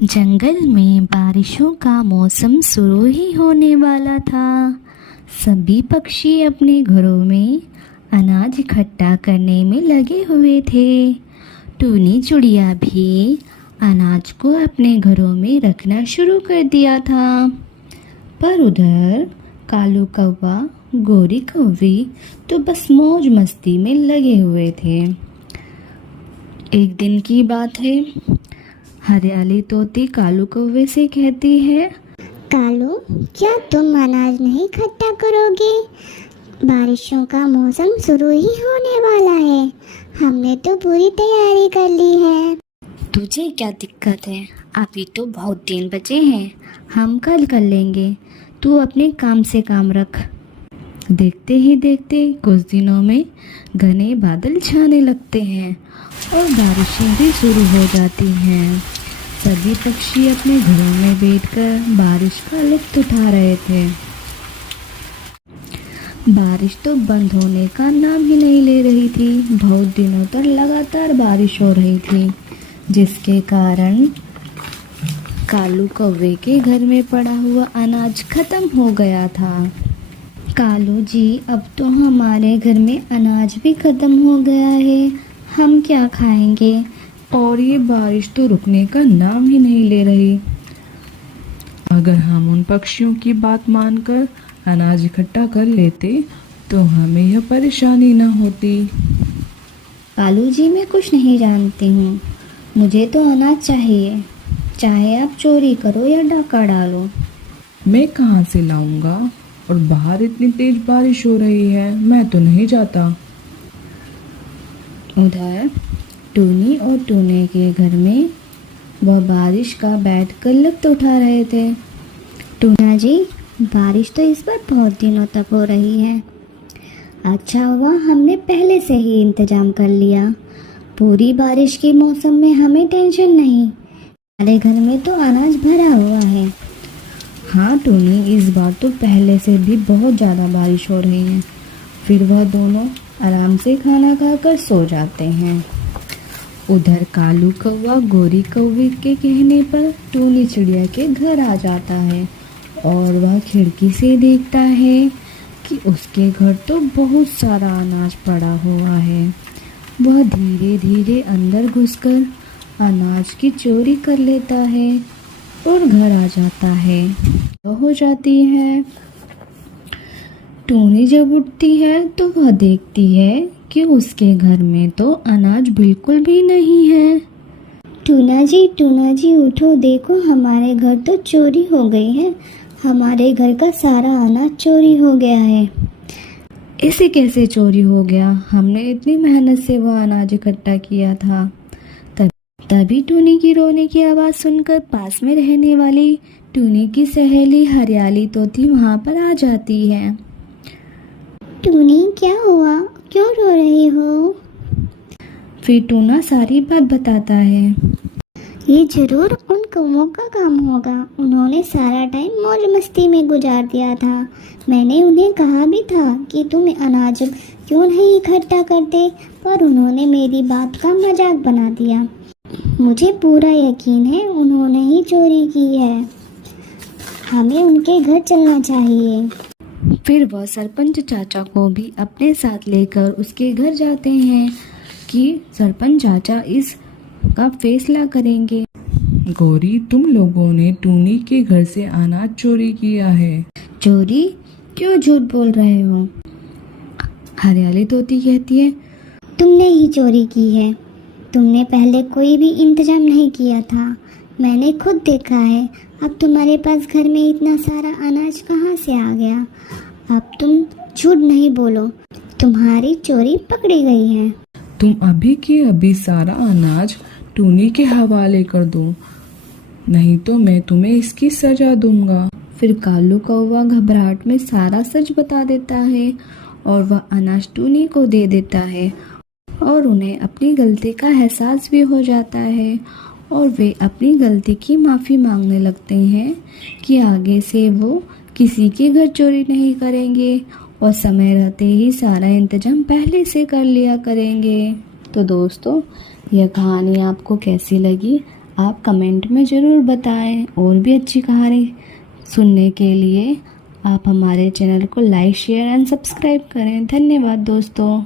जंगल में बारिशों का मौसम शुरू ही होने वाला था। सभी पक्षी अपने घरों में अनाज इकट्ठा करने में लगे हुए थे। टूनी चिड़िया भी अनाज को अपने घरों में रखना शुरू कर दिया था। पर उधर कालू कौवा, गोरी कौवी तो बस मौज मस्ती में लगे हुए थे। एक दिन की बात है, हरियाली तोती कालू कौवे से कहती है, कालू, क्या तुम अनाज नहीं इकट्ठा करोगे? बारिशों का मौसम शुरू ही होने वाला है। हमने तो पूरी तैयारी कर ली है। तुझे क्या दिक्कत है? अभी तो बहुत दिन बचे हैं, हम कल कर लेंगे। तू अपने काम से काम रख। देखते ही देखते कुछ दिनों में घने बादल छाने लगते हैं और बारिशें भी शुरू हो जाती हैं। सभी पक्षी अपने घरों में बैठकर बारिश का लुत्फ उठा रहे थे। बारिश तो बंद होने का नाम ही नहीं ले रही थी। बहुत दिनों तक लगातार बारिश हो रही थी, जिसके कारण कालू कौवे के घर में पड़ा हुआ अनाज खत्म हो गया था। कालू जी, अब तो हमारे घर में अनाज भी खत्म हो गया है, हम क्या खाएंगे? और ये बारिश तो रुकने का नाम ही नहीं ले रही। अगर हम उन पक्षियों की बात मानकर अनाज इकट्ठा कर लेते तो हमें यह परेशानी न होती। कालू जी, मैं कुछ नहीं जानती हूँ, मुझे तो अनाज चाहिए, चाहे आप चोरी करो या डाका डालो। मैं कहाँ से लाऊंगा? और बाहर इतनी तेज बारिश हो रही है, मैं तो नहीं जाता। उधर टूनी और टूने के घर में वह बारिश का बैठकर लुत्फ उठा रहे थे। टूना जी, बारिश तो इस बार बहुत दिनों तक हो रही है। अच्छा हुआ हमने पहले से ही इंतजाम कर लिया। पूरी बारिश के मौसम में हमें टेंशन नहीं। हमारे घर में तो अनाज भरा हुआ है। हाँ टूनी, इस बार तो पहले से भी बहुत ज़्यादा बारिश हो रही है। फिर वह दोनों आराम से खाना खाकर सो जाते हैं। उधर कालू कौवा गोरी कौवी के कहने पर टूनी चिड़िया के घर आ जाता है और वह खिड़की से देखता है कि उसके घर तो बहुत सारा अनाज पड़ा हुआ है। वह धीरे धीरे अंदर घुसकर अनाज की चोरी कर लेता है और घर आ जाता है। हो जाती है। टूनी जब उठती है तो वह देखती है कि उसके घर में तो अनाज बिल्कुल भी नहीं है। टूना जी उठो, देखो हमारे घर तो चोरी हो गई है। हमारे घर का सारा अनाज चोरी हो गया है। ऐसे कैसे चोरी हो गया? हमने इतनी मेहनत से वह अनाज इकट्ठा किया था। तभी टूनी की रोने की आवाज़ सुनकर पास में रहने वाली टूनी की सहेली हरियाली तोती वहाँ पर आ जाती है। टूनी, क्या हुआ? क्यों रो रही हो? फिर टूना सारी बात बताता है। ये जरूर उन कौवों का काम होगा। उन्होंने सारा टाइम मौज मस्ती में गुजार दिया था। मैंने उन्हें कहा भी था कि तुम अनाज क्यों नहीं इकट्ठा करते, पर उन्होंने मेरी बात का मजाक बना दिया। मुझे पूरा यकीन है उन्होंने ही चोरी की है। हमें उनके घर चलना चाहिए। फिर वह सरपंच चाचा को भी अपने साथ लेकर उसके घर जाते हैं कि सरपंच चाचा इसका फैसला करेंगे। गौरी, तुम लोगों ने टूनी के घर से अनाज चोरी किया है। चोरी? क्यों झूठ बोल रहे हो? हरियाली तोती कहती है, तुमने ही चोरी की है। तुमने पहले कोई भी इंतजाम नहीं किया था। मैंने खुद देखा है। अब तुम्हारे पास घर में इतना सारा अनाज कहाँ से आ गया? अब तुम झूठ नहीं बोलो, तुम्हारी चोरी पकड़ी गई है। तुम अभी के अभी सारा अनाज टूनी के हवाले कर दो, नहीं तो मैं तुम्हें इसकी सजा दूंगा। फिर कालू कौवा घबराहट में सारा सच बता देता है और वह अनाज टूनी को दे देता है और उन्हें अपनी गलती का एहसास भी हो जाता है और वे अपनी गलती की माफ़ी मांगने लगते हैं कि आगे से वो किसी के घर चोरी नहीं करेंगे और समय रहते ही सारा इंतजाम पहले से कर लिया करेंगे। तो दोस्तों, यह कहानी आपको कैसी लगी? आप कमेंट में ज़रूर बताएं। और भी अच्छी कहानी सुनने के लिए आप हमारे चैनल को लाइक, शेयर एंड सब्सक्राइब करें। धन्यवाद दोस्तों।